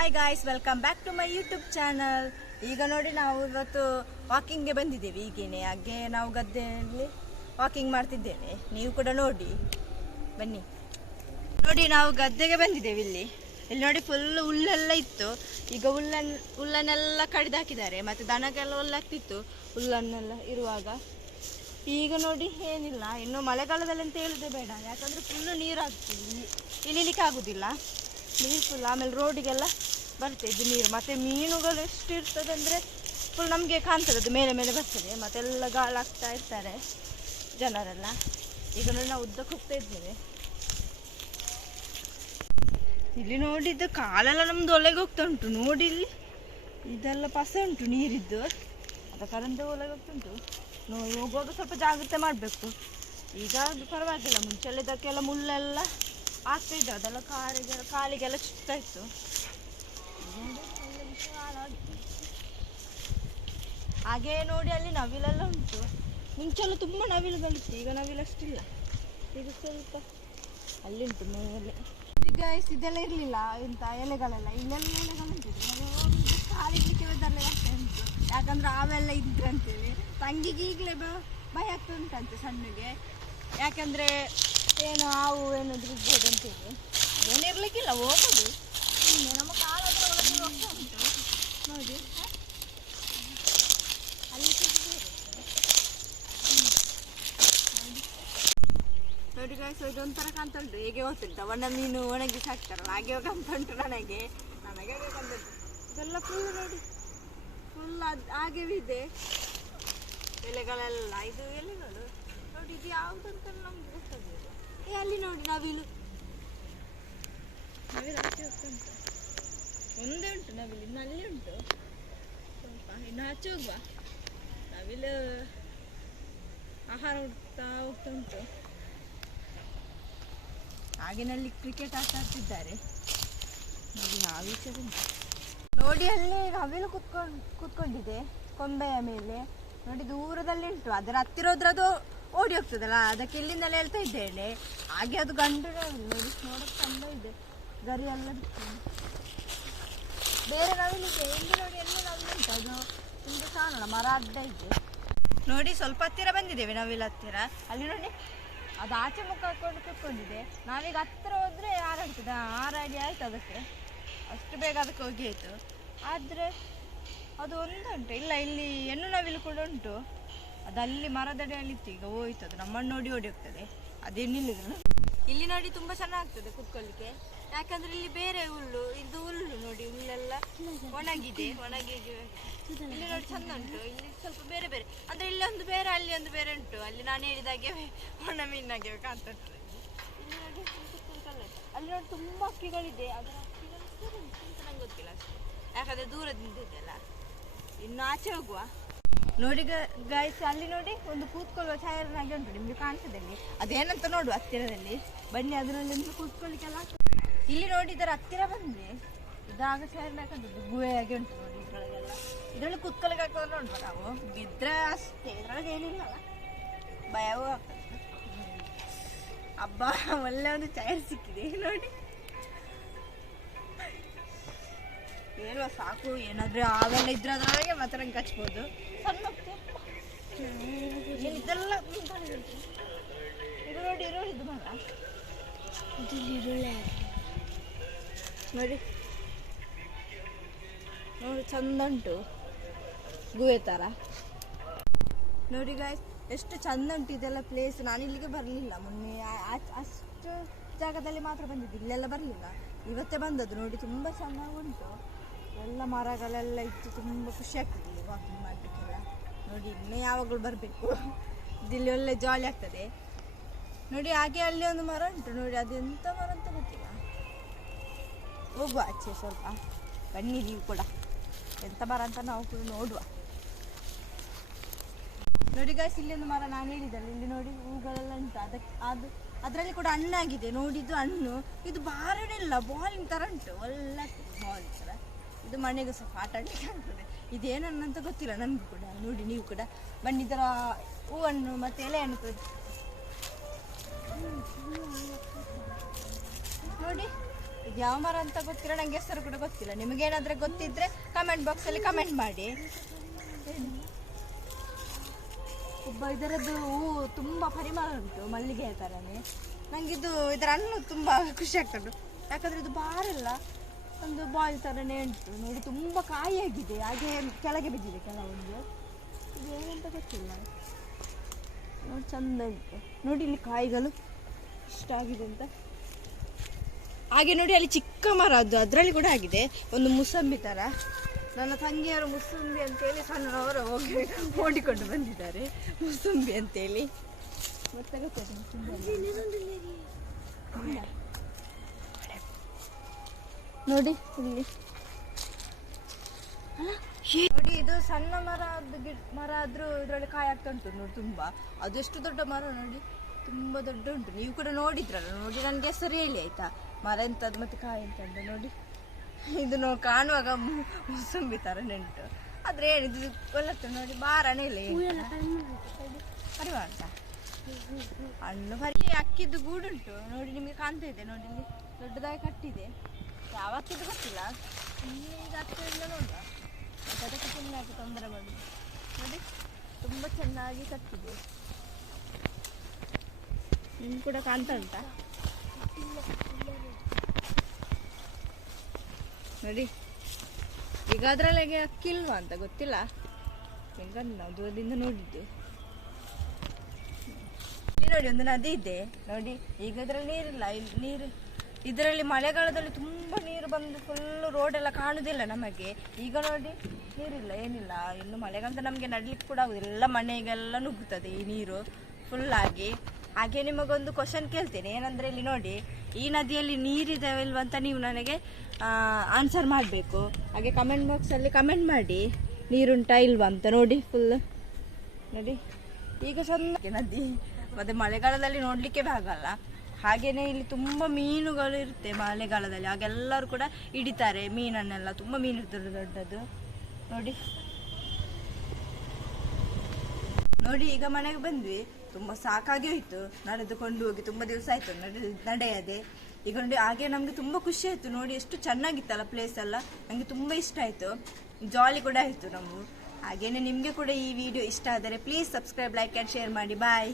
Hi guys, welcome back to my YouTube channel. ಈಗ ನೋಡಿ ನಾವು ಇವತ್ತು ವಾಕಿಂಗ್ಗೆ ಬಂದಿದ್ದೇವೆ. ಈಗೇನೆ ಹಾಗೆ ನಾವು ಗದ್ದೆಯಲ್ಲಿ ವಾಕಿಂಗ್ ಮಾಡ್ತಿದ್ದೇವೆ. ನೀವು ಕೂಡ ನೋಡಿ ಬನ್ನಿ. ನೋಡಿ ನಾವು ಗದ್ದೆಗೆ ಬಂದಿದ್ದೇವೆ. ಇಲ್ಲಿ ನೋಡಿ ಫುಲ್ ಹುಲ್ಲೆಲ್ಲ ಇತ್ತು. ಈಗ ಹುಲ್ಲನ್ನೆಲ್ಲ ಕಡಿದು ಹಾಕಿದ್ದಾರೆ. ಮತ್ತು ದನಕ್ಕೆಲ್ಲ ಹುಲ್ಲಾಗ್ತಿತ್ತು ಹುಲ್ಲನ್ನೆಲ್ಲ ಇರುವಾಗ. ಈಗ ನೋಡಿ ಏನಿಲ್ಲ, ಇನ್ನು ಮಳೆಗಾಲದಲ್ಲಿ ಅಂತ ಹೇಳೋದೇ ಬೇಡ. ಯಾಕಂದರೆ ಫುಲ್ಲು ನೀರು ಆಗ್ತದೆ, ಇಳಿಲಿಕ್ಕೆ ಆಗೋದಿಲ್ಲ ನೀರು ಫುಲ್. ಆಮೇಲೆ ರೋಡಿಗೆಲ್ಲ ಬರ್ತಿದ್ದು ನೀರು. ಮತ್ತು ಮೀನುಗಳು ಎಷ್ಟು ಇರ್ತದೆ ಅಂದರೆ ಫುಲ್ ನಮಗೆ ಕಾಣ್ತದೆ, ಅದು ಮೇಲೆ ಮೇಲೆ ಬರ್ತದೆ. ಮತ್ತೆಲ್ಲ ಗಾಳಾಗ್ತಾ ಇರ್ತಾರೆ ಜನರೆಲ್ಲ. ಈಗ ನೋಡಿ ನಾವು ಉದ್ದಕ್ಕೆ ಹೋಗ್ತಾ ಇದ್ದೇವೆ. ಇಲ್ಲಿ ನೋಡಿದ್ದು ಕಾಲೆಲ್ಲ ನಮ್ಮದು ಒಳಗೆ ಹೋಗ್ತಾ ಉಂಟು. ನೋಡಿ ಇಲ್ಲಿ ಇದೆಲ್ಲ ಪಸೆ ಉಂಟು ನೀರಿದ್ದು, ಅದ ಕರಂದ ಒಳಗೆ ಹೋಗ್ತುಂಟು. ಹೋಗುವಾಗ ಸ್ವಲ್ಪ ಜಾಗ್ರತೆ ಮಾಡಬೇಕು. ಈಗ ಅದು ಪರವಾಗಿಲ್ಲ. ಮುಂಚೆಲ್ಲ ಇದಕ್ಕೆಲ್ಲ ಮುಳ್ಳೆಲ್ಲ ಆಗ್ತಾಯಿದ್ದು, ಅದೆಲ್ಲ ಕಾಲಿಗೆಲ್ಲ ಚುತ್ತಾ ಇತ್ತು. ಹಾಗೆ ನೋಡಿ ಅಲ್ಲಿ ನವಿಲೆಲ್ಲ ಉಂಟು. ಮುಂಚೆಲ್ಲ ತುಂಬ ನವಿಲುಗಳಿತ್ತು, ಈಗ ನವಿಲಷ್ಟಿಲ್ಲ. ಈಗ ಸ್ವಲ್ಪ ಅಲ್ಲಿ ಉಂಟು ಮೇಲೆ. ಈಗ ಇದೆಲ್ಲ ಇರಲಿಲ್ಲ ಇಂಥ ಎಲೆಗಳೆಲ್ಲ. ಇಲ್ಲೆಲ್ಲ ಎಲೆಗಳುಂಟು, ಕಾಲಿಗೆ ಒದ್ದೆಲ್ಲ ಆಗ್ತಾ ಉಂಟು. ಯಾಕಂದ್ರೆ ಅವೆಲ್ಲ ಇದ್ರಂತೇಳಿ ತಂಗಿಗೆ ಈಗಲೇ ಭಯ ಆಗ್ತಾ ಉಂಟಂತೆ ಸಣ್ಣಗೆ. ಯಾಕಂದರೆ ಏನು ಹಾವು ಏನಾದರೂ ಇರ್ಬೋದು ಅಂತೇಳಿ. ಏನಿರ್ಲಿಕ್ಕಿಲ್ಲ, ಹೋಗೋದು ಸುಮ್ಮನೆ. ನಮ್ಮ ಕಾಲತ್ರ ಒಳಗೆ ಹೋಗ್ತಾ ಉಂಟು ನೋಡಿ. ಅಲ್ಲಿ ನೋಡಿ ಗಾಯ್ಸ್, ಇದೊಂಥರ ಕಾಣ್ತಾ ಉಂಟು. ಹೇಗೆ ಹೋಗ್ತಿದ್ದ ಒಣ ಮೀನು ಒಣಗಿಸಿ ಹಾಕ್ತಾರಲ್ಲ, ಹಾಗೆ ಕಾಣ್ತಾ ಉಂಟು ನನಗೆ ಹಾಗೆ ಕಾಣ್ತಾ ಉಂಟು. ಇದೆಲ್ಲ ಫುಲ್ ನೋಡಿ, ಫುಲ್ ಹಾಗೆ ಇದೆ ಎಲೆಗಳೆಲ್ಲ. ಇದು ಎಲೆಗಳು ನೋಡಿ, ಇದು ಯಾವುದಂತ ನಮ್ಗೆ ಗೊತ್ತಾಗಲ್ಲ. ಅಲ್ಲಿ ನೋಡಿ ನವಿಲು ಆಚೆ ಹೋಗ್ತಾ ಉಂಟು. ಒಂದೇ ಉಂಟು ನವಿಲು, ಇನ್ನು ಅಲ್ಲಿ ಉಂಟು ಸ್ವಲ್ಪ. ಇನ್ನು ಆಚೆ ಹೋಗುವ. ನವಿಲು ಆಹಾರ ಹುಡುಕ್ತಾ ಹೋಗ್ತಾ ಉಂಟು. ಆಗಿನಲ್ಲಿ ಕ್ರಿಕೆಟ್ ಆಡ್ತಿದ್ದಾರೆ ನೋಡಿ. ನಾವೀಚೆ ಉಂಟು ನೋಡಿ, ಅಲ್ಲಿ ನವಿಲು ಕೂತ್ಕೊಂಡಿದೆ ಕೊಂಬೆಯ ಮೇಲೆ ನೋಡಿ. ದೂರದಲ್ಲಿ ಉಂಟು, ಅದರ ಹತ್ತಿರ ಹೋದ್ರದು ಓಡಿ ಹೋಗ್ತದಲ್ಲ, ಅದಕ್ಕೆ ಇಲ್ಲಿಂದಲೇ ಹೇಳ್ತಾ ಇದ್ದೇನೆ. ಹಾಗೆ ಅದು ಗಂಡು ನವಿಲು ನೋಡಿ, ನೋಡೋಕೆ ಚಂದ ಇದೆ. ಗರಿ ಎಲ್ಲ ಬಿಟ್ಟು ಬೇರೆ ನವಿಲಿದೆ. ಇಲ್ಲಿ ನೋಡಿ ಎಲ್ಲ ನವಿಲು ಉಂಟು. ಅದು ತುಂಬ ಕಾಣೋಣ, ಮರ ಅಡ್ಡ ಇದೆ ನೋಡಿ. ಸ್ವಲ್ಪ ಹತ್ತಿರ ಬಂದಿದ್ದೇವೆ ನವಿಲು ಹತ್ತಿರ. ಅಲ್ಲಿ ನೋಡಿ ಅದು ಆಚೆ ಮುಖ ಹಾಕೊಂಡು ಕೂತ್ಕೊಂಡಿದೆ. ನಾವೀಗ ಹತ್ತಿರ ಹೋದರೆ ಹಾರಾಡ್ತದೆ. ಹಾರಾಡಿ ಆಯ್ತು ಅದಕ್ಕೆ, ಅಷ್ಟು ಬೇಗ ಅದಕ್ಕೆ ಹೋಗಿ ಆಯಿತು. ಆದರೆ ಅದು ಒಂದುಂಟು ಇಲ್ಲ, ಇಲ್ಲಿ ಹೆಣ್ಣು ನವಿಲು ಕೂಡ ಉಂಟು. ಅದಲ್ಲಿ ಮರದಡಿಯಲ್ಲಿತ್ತು, ಈಗ ಹೋಯ್ತು. ಅದು ನಮ್ಮನ್ನು ನೋಡಿ ಓಡಿ ಹೋಗ್ತದೆ. ಅದೇನಿಲ್ಲ. ಇಲ್ಲಿ ನೋಡಿ ತುಂಬ ಚೆನ್ನಾಗ್ತದೆ ಕೂತ್ಕೊಳ್ಳಿಕ್ಕೆ. ಯಾಕಂದರೆ ಇಲ್ಲಿ ಬೇರೆ ಹುಲ್ಲು, ಇದು ಹುಲ್ಲು ನೋಡಿ, ಹುಲ್ಲೆಲ್ಲ ಒಣಗಿದೆ. ಇಲ್ಲಿ ನೋಡಿ ಚಂದ ಉಂಟು. ಇಲ್ಲಿ ಸ್ವಲ್ಪ ಬೇರೆ ಬೇರೆ ಅಂದರೆ ಇಲ್ಲಿ ಒಂದು ಬೇರೆ, ಅಲ್ಲಿ ಒಂದು ಬೇರೆ ಉಂಟು. ಅಲ್ಲಿ ನಾನು ಹೇಳಿದಾಗೆ ಒಣ ಮೀನಾಗೆ ಕಾಣ್ತಾ ಉಂಟು. ಇಲ್ಲಿ ನೋಡಿ ಅಲ್ಲಿ ನೋಡಿ ತುಂಬ ಅಕ್ಕಿಗಳಿದೆ. ಅದರ ಅಕ್ಕಿಗಳು ನಂಗೆ ಗೊತ್ತಿಲ್ಲ ಅಷ್ಟೇ, ಯಾಕಂದರೆ ದೂರದಿಂದ ಇದೆಯಲ್ಲ. ಇನ್ನು ಆಚೆ ಹೋಗುವ ನೋಡಿ ಗಾಯ್ಸ್. ಅಲ್ಲಿ ನೋಡಿ ಒಂದು ಕೂತ್ಕೊಳ್ಳುವ ಛಾಯರನಾಗೆ ಉಂಟು, ನಿಮಗೆ ಕಾಣ್ತದೆ ಅಲ್ಲಿ. ಅದೇನಂತ ನೋಡುವ ಹತ್ತಿರದಲ್ಲಿ ಬನ್ನಿ. ಅದರಲ್ಲಿ ನಿಮಗೆ ಕೂತ್ಕೊಳ್ಳಿಕ್ಕೆಲ್ಲ ಆಗ್ತದೆ. ಇಲ್ಲಿ ನೋಡಿ ಇದರ ಹತ್ತಿರ ಬಂದರೆ ಇದಾಗ ಛಾಯರನಾಗಂತದ್ದು ಗುಹೆಯಾಗೆ ಉಂಟು ನೋಡಿ. ಇದ್ರೊಳಗೆಲ್ಲ ಇದರಲ್ಲಿ ಕೂತ್ಕೊಳ್ಳಿಕ್ಕೆ ಆಗ್ತದೆ ನೋಡುವ. ನಾವು ಬಿದ್ದರೆ ಅಷ್ಟೇ, ಇದ್ರೊಳಗೆ ಏನಿಲ್ಲ, ಭಯವೂ ಆಗ್ತದೆ. ಹಬ್ಬ ಒಳ್ಳೆ ಒಂದು ಛಾಯರ್ ಸಿಕ್ಕಿದೆ ನೋಡಿ. ಹೇಳುವ ಸಾಕು, ಏನಾದರೂ ಅವೆಲ್ಲ ಇದ್ರೆ ಅದರೊಳಗೆ ಮಾತ್ರ ನಂಗೆ ಕಚ್ಬೋದು. ಸಣ್ಣ ಇದೆಲ್ಲ ಇದು ನೋಡಿ, ಈರುಳ್ಳಿದ್ದು ಮರ ಈರುಳ್ಳಿ ನೋಡಿ. ನೋಡಿ ಚಂದ ಉಂಟು, ಗುಹೆ ಥರ ನೋಡಿ ಗಾಯ್ಸ್. ಎಷ್ಟು ಚಂದ ಉಂಟು ಇದೆಲ್ಲ ಪ್ಲೇಸ್. ನಾನು ಇಲ್ಲಿಗೆ ಬರಲಿಲ್ಲ ಮೊನ್ನೆ, ಅಷ್ಟು ಜಾಗದಲ್ಲಿ ಮಾತ್ರ ಬಂದಿದ್ದು, ಇಲ್ಲೆಲ್ಲ ಬರಲಿಲ್ಲ. ಇವತ್ತೇ ಬಂದದ್ದು ನೋಡಿ. ತುಂಬ ಚೆನ್ನಾಗಿ ಉಂಟು, ಎಲ್ಲ ಮರಗಳೆಲ್ಲ ಇತ್ತು. ತುಂಬ ಖುಷಿ ಆಗ್ತದೆ ಇಲ್ಲಿ ವಾಕಿಂಗ್ ಮಾಡಲಿಕ್ಕೆಲ್ಲ ನೋಡಿ. ಇನ್ನೂ ಯಾವಾಗಲೂ ಬರಬೇಕು, ಇಲ್ಲಿ ಒಳ್ಳೆ ಜಾಲಿ ಆಗ್ತದೆ ನೋಡಿ. ಹಾಗೆ ಅಲ್ಲಿ ಒಂದು ಮರ ಉಂಟು ನೋಡಿ, ಅದೆಂಥ ಮರ ಅಂತ ಗೊತ್ತಿಲ್ಲ. ಹೋಗುವ ಆಚೆ ಸ್ವಲ್ಪ, ಬನ್ನಿ ನೀವು ಕೂಡ. ಎಂಥ ಮರ ಅಂತ ನಾವು ಕೂಡ ನೋಡುವ ನೋಡಿ ಗಾಯ್ಸ್. ಇಲ್ಲಿ ಒಂದು ಮರ ನಾನು ಹೇಳಿದ್ದಲ್ಲ, ಇಲ್ಲಿ ನೋಡಿ ಹೂಗಳೆಲ್ಲ ಉಂಟು. ಅದರಲ್ಲಿ ಕೂಡ ಹಣ್ಣಾಗಿದೆ ನೋಡಿ. ಇದು ಹಣ್ಣು, ಇದು ಬಾರಣಿಲ್ಲ, ಬಾಲಿನ ಥರ ಉಂಟು, ಒಳ್ಳೆ ಬಾಲ್ ಥರ. ಇದು ಮನೆಗೂ ಸ್ವಲ್ಪ ಆಟ ಆಡಲಿಕ್ಕೆ ಆಗ್ತದೆ. ಇದೇನನ್ನಂತ ಗೊತ್ತಿಲ್ಲ ನನಗೂ ಕೂಡ. ನೋಡಿ ನೀವು ಕೂಡ ಬನ್ನಿ. ಇದರ ಹೂವನ್ನು ಮತ್ತು ಎಲೆಯನ್ನು ನೋಡಿ. ಇದು ಯಾವ ಮರ ಅಂತ ಗೊತ್ತಿಲ್ಲ, ನಂಗೆ ಹೆಸರು ಕೂಡ ಗೊತ್ತಿಲ್ಲ. ನಿಮಗೇನಾದ್ರೆ ಗೊತ್ತಿದ್ರೆ ಕಮೆಂಟ್ ಬಾಕ್ಸಲ್ಲಿ ಕಮೆಂಟ್ ಮಾಡಿ. ಒಬ್ಬ ಇದರದ್ದು ಹೂವು ತುಂಬ ಪರಿಮಳ ಉಂಟು, ಮಲ್ಲಿಗೆ ಥರನೇ. ನನಗಿದು ಇದರ ಹಣ್ಣು ತುಂಬ ಖುಷಿ ಆಗ್ತದೆ, ಯಾಕಂದರೆ ಇದು ಬಾರೆಲ್ಲ ಒಂದು ಬಾಲ್ ಥರನೇ ಉಂಟು ನೋಡಿ. ತುಂಬ ಕಾಯಿಯಾಗಿದೆ, ಹಾಗೆ ಕೆಳಗೆ ಬಿದ್ದಿದೆ ಕೆಲವೊಂದು. ಇದು ಏನಂತ ಗೊತ್ತಿಲ್ಲ ನೋಡಿ, ಚಂದ ಉಂಟು ನೋಡಿ. ಇಲ್ಲಿ ಕಾಯಿಗಳು ಇಷ್ಟಾಗಿದೆ ಅಂತ. ಹಾಗೆ ನೋಡಿ ಅಲ್ಲಿ ಚಿಕ್ಕ ಮರ ಅದು, ಅದರಲ್ಲಿ ಕೂಡ ಆಗಿದೆ ಒಂದು ಮುಸಂಬಿ ಥರ. ನನ್ನ ತಂಗಿಯವರು ಮುಸಂಬಿ ಅಂತೇಳಿ ಸಣ್ಣವರು ಹೋಗಿ ಓಡಿಕೊಂಡು ಬಂದಿದ್ದಾರೆ, ಮುಸಂಬಿ ಅಂತೇಳಿ. ಮತ್ತೆ ಗೊತ್ತಾಯ್ತು ನೋಡಿ ಇಲ್ಲಿ ನೋಡಿ. ಇದು ಸಣ್ಣ ಮರ ಮರ ಆದ್ರೂ ಇದರಲ್ಲಿ ಕಾಯಿ ಆಗ್ತಾ ಉಂಟು ನೋಡಿ ತುಂಬ. ಅದು ಎಷ್ಟು ದೊಡ್ಡ ಮರ ನೋಡಿ, ತುಂಬ ದೊಡ್ಡ ಉಂಟು. ನೀವು ಕೂಡ ನೋಡಿದ್ರಲ್ಲ, ನೋಡಿ ನನಗೆ ಹೆಸರು ಹೇಳಿ ಆಯ್ತಾ, ಮರ ಎಂತದ್ದು ಮತ್ತೆ ಕಾಯಿ ಎಂತಂದ ನೋಡಿ. ಇದು ಕಾಣುವಾಗ ಮುಸಂಬಿ ಥರ ನೆಂಟು, ಆದರೆ ಏನಿದು ಗೊತ್ತಾಗ್ತದೆ ನೋಡಿ, ಬಾರನೇ ಇಲ್ಲ ಪರಿವಾರ ಹಣ್ಣು ಬರೀ. ಅಕ್ಕಿದ್ದು ಗೂಡುಂಟು ನೋಡಿ, ನಿಮಗೆ ಕಾಣ್ತಾ ಇದೆ ನೋಡಿ, ಇಲ್ಲಿ ದೊಡ್ಡದಾಗಿ ಕಟ್ಟಿದೆ. ಯಾವ ಅಕ್ಕಿದ್ದು ಗೊತ್ತಿಲ್ಲ, ಈಗ ಹತ್ತಿರದಿಂದ ನೋಡುವ, ಅದಕ್ಕೆ ಸುಮ್ಮನೆ ಹಾಕಿ ತೊಂದರೆ ಮಾಡಿ ನೋಡಿ. ತುಂಬ ಚೆನ್ನಾಗಿ ಕಟ್ಟಿದೆ, ನಿಮ್ಗೆ ಕೂಡ ಕಾಣ್ತಾ ಉಂಟಾ ನೋಡಿ. ಈಗ ಅದರಲ್ಲಿಗೆ ಅಕ್ಕಿಲ್ವಾ ಅಂತ ಗೊತ್ತಿಲ್ಲ, ಹೆಂಗಂದು ನಾವು ದೂರದಿಂದ ನೋಡಿದ್ದು. ಇಲ್ಲಿ ನೋಡಿ ಒಂದು ನದಿ ಇದೆ ನೋಡಿ. ಈಗ ಇದರಲ್ಲಿ ನೀರಿಲ್ಲ, ಇಲ್ಲಿ ನೀರು ಇದರಲ್ಲಿ ಮಳೆಗಾಲದಲ್ಲಿ ತುಂಬ ನೀರು ಬಂದು ಫುಲ್ಲು ರೋಡೆಲ್ಲ ಕಾಣುವುದಿಲ್ಲ ನಮಗೆ. ಈಗ ನೋಡಿ ನೀರಿಲ್ಲ, ಏನಿಲ್ಲ. ಇನ್ನು ಮಳೆಗಾಲದ ನಮಗೆ ನಡಲಿಕ್ಕೆ ಕೂಡ ಆಗುದಿಲ್ಲ, ಎಲ್ಲ ಮನೆಗೆಲ್ಲ ನುಗ್ಗುತ್ತದೆ ಈ ನೀರು ಫುಲ್ಲಾಗಿ. ಹಾಗೆ ನಿಮಗೊಂದು ಕ್ವಶನ್ ಕೇಳ್ತೇನೆ, ಏನಂದರೆ ಇಲ್ಲಿ ನೋಡಿ, ಈ ನದಿಯಲ್ಲಿ ನೀರಿದಾವೆ ಇಲ್ವಾ ಅಂತ ನೀವು ನನಗೆ ಆನ್ಸರ್ ಮಾಡಬೇಕು. ಹಾಗೆ ಕಮೆಂಟ್ ಬಾಕ್ಸಲ್ಲಿ ಕಮೆಂಟ್ ಮಾಡಿ, ನೀರುಂಟಾ ಇಲ್ವಾ ಅಂತ ನೋಡಿ. ಫುಲ್ ನೋಡಿ ಈಗ ಚಂದ ನದಿ, ಮತ್ತು ಮಳೆಗಾಲದಲ್ಲಿ ನೋಡಲಿಕ್ಕೆ ಆಗಲ್ಲ. ಹಾಗೆಯೇ ಇಲ್ಲಿ ತುಂಬ ಮೀನುಗಳು ಇರುತ್ತೆ ಮಳೆಗಾಲದಲ್ಲಿ, ಹಾಗೆಲ್ಲರೂ ಕೂಡ ಹಿಡಿತಾರೆ ಮೀನನ್ನೆಲ್ಲ. ತುಂಬ ಮೀನು ಇರ್ತದೆ ದೊಡ್ಡದು ನೋಡಿ. ನೋಡಿ ಈಗ ಮನೆಗೆ ಬಂದ್ವಿ, ತುಂಬ ಸಾಕಾಗಿ ಹೋಯ್ತು, ನಡೆದುಕೊಂಡು ಹೋಗಿ ತುಂಬ ದಿವಸ ಆಯಿತು ನಡೆಯದೆ. ಈಗ ನೋಡಿ ಹಾಗೆ ನಮಗೆ ತುಂಬ ಖುಷಿ ಆಯಿತು ನೋಡಿ, ಎಷ್ಟು ಚೆನ್ನಾಗಿತ್ತಲ್ಲ ಪ್ಲೇಸ್ ಎಲ್ಲ, ನನಗೆ ತುಂಬ ಇಷ್ಟ ಆಯಿತು, ಜಾಲಿ ಕೂಡ ಆಯಿತು ನಾವು. ಹಾಗೆಯೇ ನಿಮಗೆ ಕೂಡ ಈ ವಿಡಿಯೋ ಇಷ್ಟ ಆದರೆ please subscribe, like and share ಮಾಡಿ. ಬಾಯ್.